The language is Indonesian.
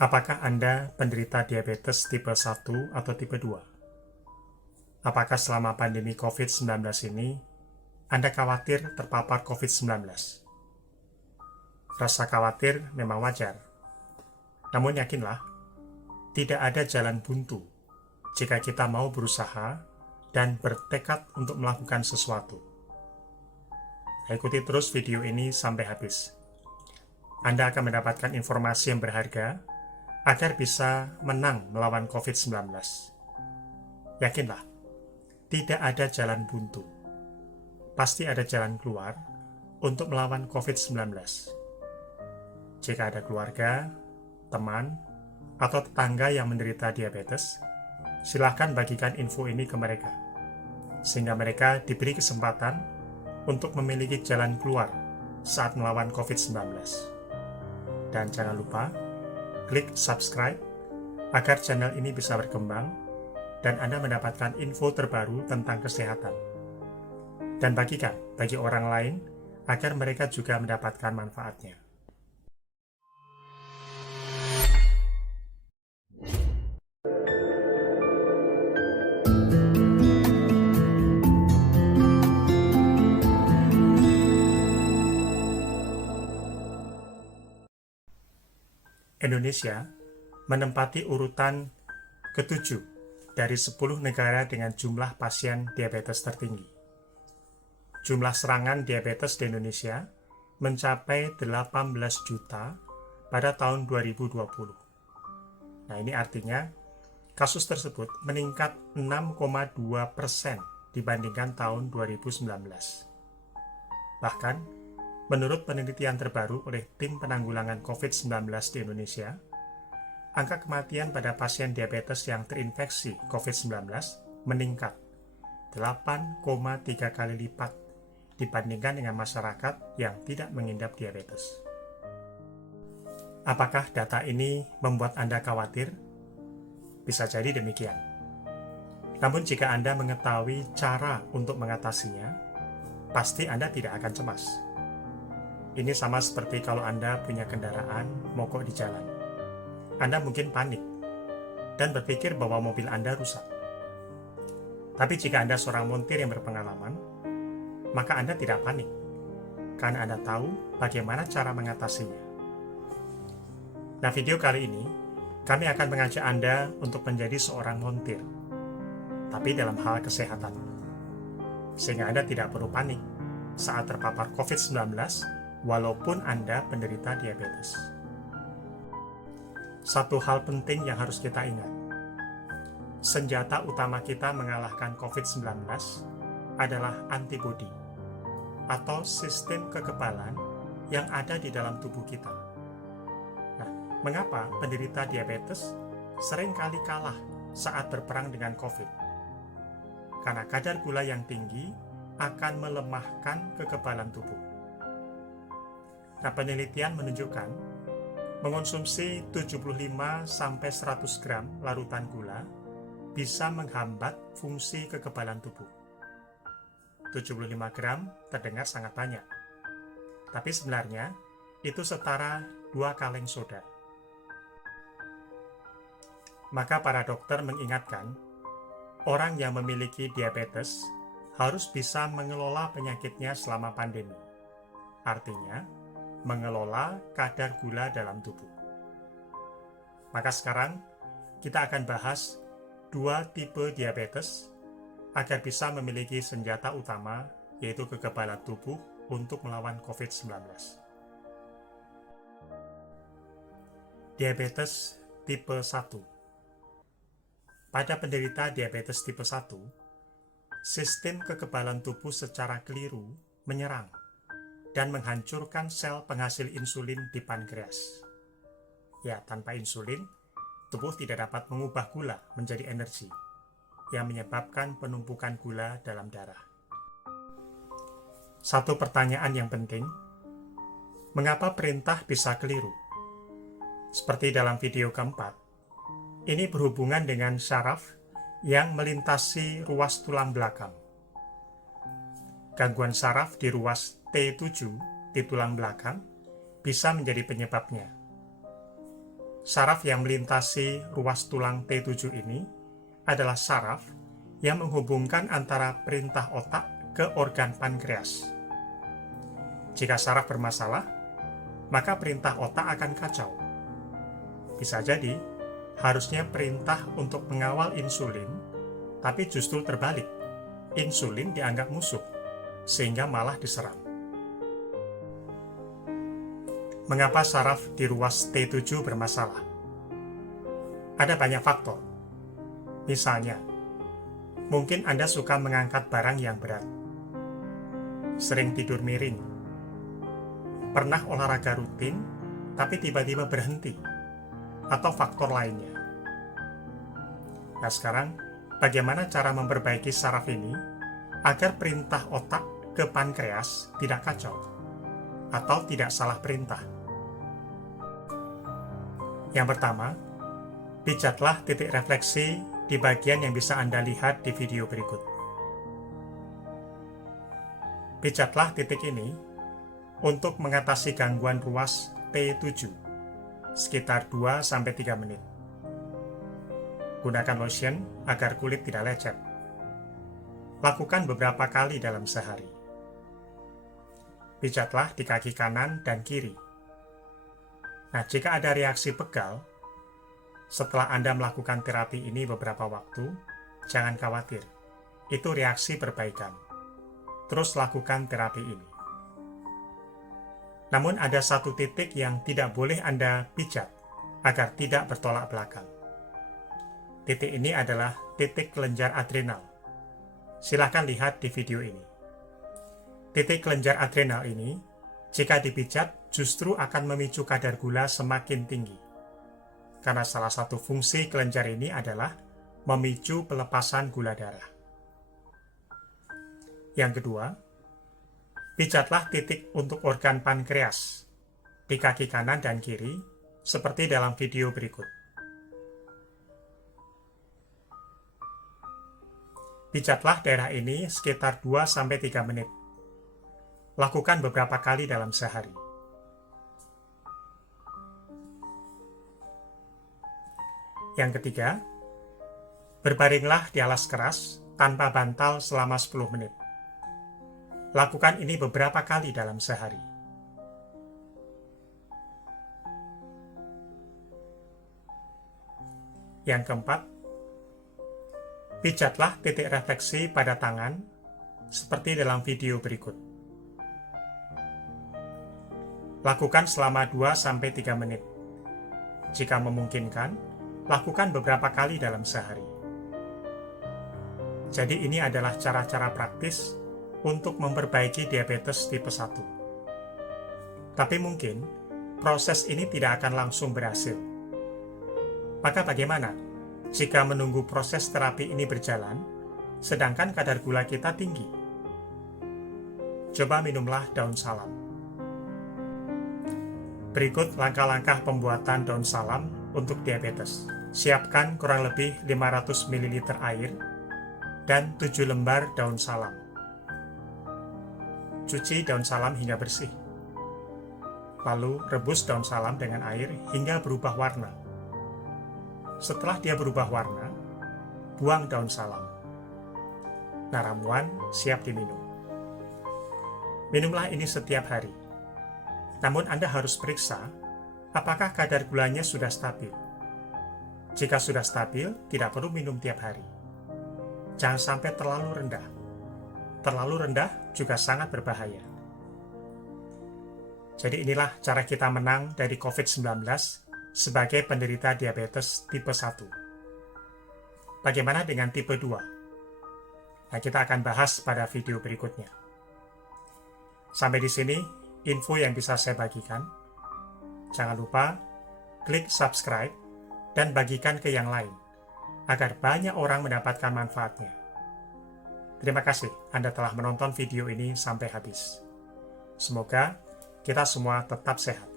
Apakah Anda penderita diabetes tipe 1 atau tipe 2? Apakah selama pandemi COVID-19 ini, Anda khawatir terpapar COVID-19? Rasa khawatir memang wajar. Namun yakinlah, tidak ada jalan buntu jika kita mau berusaha dan bertekad untuk melakukan sesuatu. Ikuti terus video ini sampai habis. Anda akan mendapatkan informasi yang berharga agar bisa menang melawan COVID-19. Yakinlah, tidak ada jalan buntu. Pasti ada jalan keluar untuk melawan COVID-19. Jika ada keluarga, teman, atau tetangga yang menderita diabetes, silakan bagikan info ini ke mereka, sehingga mereka diberi kesempatan untuk memiliki jalan keluar saat melawan COVID-19. Dan jangan lupa, klik subscribe agar channel ini bisa berkembang dan Anda mendapatkan info terbaru tentang kesehatan. Dan bagikan bagi orang lain agar mereka juga mendapatkan manfaatnya. Indonesia menempati urutan ke-7 dari 10 negara dengan jumlah pasien diabetes tertinggi. Jumlah serangan diabetes di Indonesia mencapai 18 juta pada tahun 2020. Nah, ini artinya kasus tersebut meningkat 6,2% dibandingkan tahun 2019. Bahkan, menurut penelitian terbaru oleh Tim Penanggulangan COVID-19 di Indonesia, angka kematian pada pasien diabetes yang terinfeksi COVID-19 meningkat 8,3 kali lipat dibandingkan dengan masyarakat yang tidak mengidap diabetes. Apakah data ini membuat Anda khawatir? Bisa jadi demikian. Namun jika Anda mengetahui cara untuk mengatasinya, pasti Anda tidak akan cemas. Ini sama seperti kalau Anda punya kendaraan mogok di jalan. Anda mungkin panik dan berpikir bahwa mobil Anda rusak. Tapi jika Anda seorang montir yang berpengalaman, maka Anda tidak panik, karena Anda tahu bagaimana cara mengatasinya. Nah, video kali ini, kami akan mengajak Anda untuk menjadi seorang montir, tapi dalam hal kesehatan. Sehingga Anda tidak perlu panik saat terpapar COVID-19, walaupun Anda penderita diabetes. Satu hal penting yang harus kita ingat, senjata utama kita mengalahkan COVID-19 adalah antibodi atau sistem kekebalan yang ada di dalam tubuh kita. Nah, mengapa penderita diabetes sering kali kalah saat berperang dengan COVID? Karena kadar gula yang tinggi akan melemahkan kekebalan tubuh. Nah, penelitian menunjukkan mengonsumsi 75-100 gram larutan gula bisa menghambat fungsi kekebalan tubuh. 75 gram terdengar sangat banyak, tapi sebenarnya itu setara 2 kaleng soda. Maka para dokter mengingatkan, orang yang memiliki diabetes harus bisa mengelola penyakitnya selama pandemi. Artinya, mengelola kadar gula dalam tubuh. Maka sekarang kita akan bahas 2 tipe diabetes agar bisa memiliki senjata utama, yaitu kekebalan tubuh untuk melawan COVID-19. Diabetes tipe 1. Pada penderita diabetes tipe 1, sistem kekebalan tubuh secara keliru menyerang dan menghancurkan sel penghasil insulin di pankreas. Ya, tanpa insulin, tubuh tidak dapat mengubah gula menjadi energi, yang menyebabkan penumpukan gula dalam darah. Satu pertanyaan yang penting, mengapa perintah bisa keliru? Seperti dalam video keempat, ini berhubungan dengan syaraf yang melintasi ruas tulang belakang. Gangguan saraf di ruas T7 di tulang belakang bisa menjadi penyebabnya. saraf yang melintasi ruas tulang T7 ini adalah saraf yang menghubungkan antara perintah otak ke organ pankreas. Jika saraf bermasalah, maka perintah otak akan kacau. Bisa jadi, harusnya perintah untuk mengawal insulin, tapi justru terbalik. Insulin dianggap musuh, sehingga malah diserang. Mengapa saraf di ruas T7 bermasalah? Ada banyak faktor. Misalnya, mungkin Anda suka mengangkat barang yang berat, sering tidur miring, pernah olahraga rutin, tapi tiba-tiba berhenti, atau faktor lainnya. Nah sekarang, bagaimana cara memperbaiki saraf ini agar perintah otak ke pankreas tidak kacau, atau tidak salah perintah? Yang pertama, pijatlah titik refleksi di bagian yang bisa Anda lihat di video berikut. Pijatlah titik ini untuk mengatasi gangguan ruas T7 sekitar 2-3 menit. Gunakan lotion agar kulit tidak lecet. Lakukan beberapa kali dalam sehari. Pijatlah di kaki kanan dan kiri. Nah, jika ada reaksi pegal, setelah Anda melakukan terapi ini beberapa waktu, jangan khawatir. Itu reaksi perbaikan. Terus lakukan terapi ini. Namun ada satu titik yang tidak boleh Anda pijat agar tidak bertolak belakang. Titik ini adalah titik kelenjar adrenal. Silakan lihat di video ini. Titik kelenjar adrenal ini, jika dipijat, justru akan memicu kadar gula semakin tinggi. Karena salah satu fungsi kelenjar ini adalah memicu pelepasan gula darah. Yang kedua, pijatlah titik untuk organ pankreas di kaki kanan dan kiri, seperti dalam video berikut. Pijatlah daerah ini sekitar 2-3 menit. Lakukan beberapa kali dalam sehari. Yang ketiga, berbaringlah di alas keras tanpa bantal selama 10 menit. Lakukan ini beberapa kali dalam sehari. Yang keempat, pijatlah titik refleksi pada tangan seperti dalam video berikut. Lakukan selama 2-3 menit. Jika memungkinkan, lakukan beberapa kali dalam sehari. Jadi ini adalah cara-cara praktis untuk memperbaiki diabetes tipe 1. Tapi mungkin proses ini tidak akan langsung berhasil. Maka bagaimana jika menunggu proses terapi ini berjalan, sedangkan kadar gula kita tinggi? Coba minumlah daun salam. Berikut langkah-langkah pembuatan daun salam untuk diabetes. Siapkan kurang lebih 500 ml air dan 7 lembar daun salam. Cuci daun salam hingga bersih. Lalu rebus daun salam dengan air hingga berubah warna. Setelah dia berubah warna, buang daun salam. Nah, ramuan siap diminum. Minumlah ini setiap hari. Namun Anda harus periksa apakah kadar gulanya sudah stabil. Jika sudah stabil, tidak perlu minum tiap hari. Jangan sampai terlalu rendah. Terlalu rendah juga sangat berbahaya. Jadi inilah cara kita menang dari COVID-19 sebagai penderita diabetes tipe 1. Bagaimana dengan tipe 2? Nah, kita akan bahas pada video berikutnya. Sampai di sini info yang bisa saya bagikan. Jangan lupa klik subscribe dan bagikan ke yang lain, agar banyak orang mendapatkan manfaatnya. Terima kasih Anda telah menonton video ini sampai habis. Semoga kita semua tetap sehat.